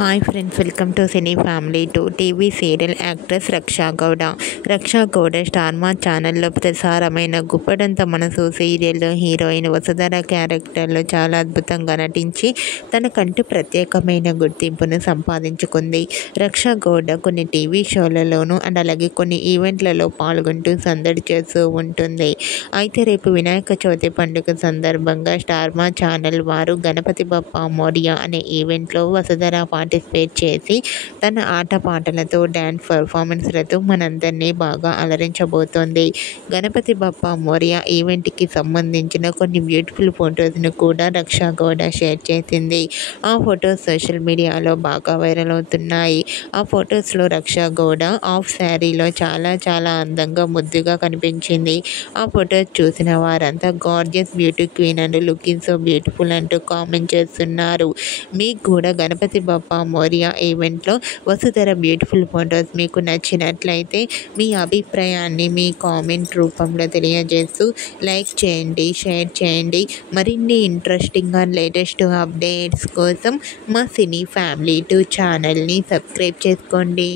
Hi friends, welcome to cine family to TV serial actress Raksha Gowda. Raksha Gowda star Maa ఛానల్లో ప్రసారమైన గుప్పడంత మనసు సీరియల్లో హీరోయిన్ వసుధర క్యారెక్టర్లో చాలా అద్భుతంగా నటించి తనకంటూ ప్రత్యేకమైన గుర్తింపును సంపాదించుకుంది. రక్షా గౌడ కొన్ని టీవీ షోలలోనూ అండ్ అలాగే కొన్ని ఈవెంట్లలో పాల్గొంటూ సందడి చేస్తూ ఉంటుంది. అయితే రేపు వినాయక చవితి పండుగ సందర్భంగా స్టార్ మా ఛానల్ వారు గణపతి బప్పా మోరియా అనే ఈవెంట్లో వసుధర పార్టిసిపేట్ చేసి తన ఆటపాటలతో డ్యాన్స్ పర్ఫార్మెన్స్లతో మనందరినీ బాగా అలరించబోతోంది. గణపతి బప్పా మోరియా ఈవెంట్కి సంబంధించిన కొన్ని బ్యూటిఫుల్ ఫొటోస్ను కూడా రక్షా గౌడ షేర్ చేసింది. ఆ ఫొటోస్ సోషల్ మీడియాలో బాగా వైరల్ అవుతున్నాయి. ఆ ఫొటోస్లో రక్షా గౌడ హాఫ్ శారీలో చాలా చాలా అందంగా ముద్దుగా కనిపించింది. ఆ ఫొటోస్ చూసిన వారంతా gorgeous beauty queen and looking so beautiful అంటూ కామెంట్ చేస్తున్నారు. మీకు కూడా గణపతి బప్పా మోరియా ఈవెంట్లో వసుధర బ్యూటిఫుల్ ఫొటోస్ మీకు నచ్చినట్లయితే మీ అభిప్రాయాన్ని మీ కామెంట్ రూపంలో తెలియజేస్తూ లైక్ చేయండి, షేర్ చేయండి. మరిన్ని ఇంట్రెస్టింగ్ అండ్ లేటెస్ట్ అప్డేట్స్ కోసం మా సినీ ఫ్యామిలీ 2 ఛానల్ని సబ్స్క్రైబ్ చేసుకోండి.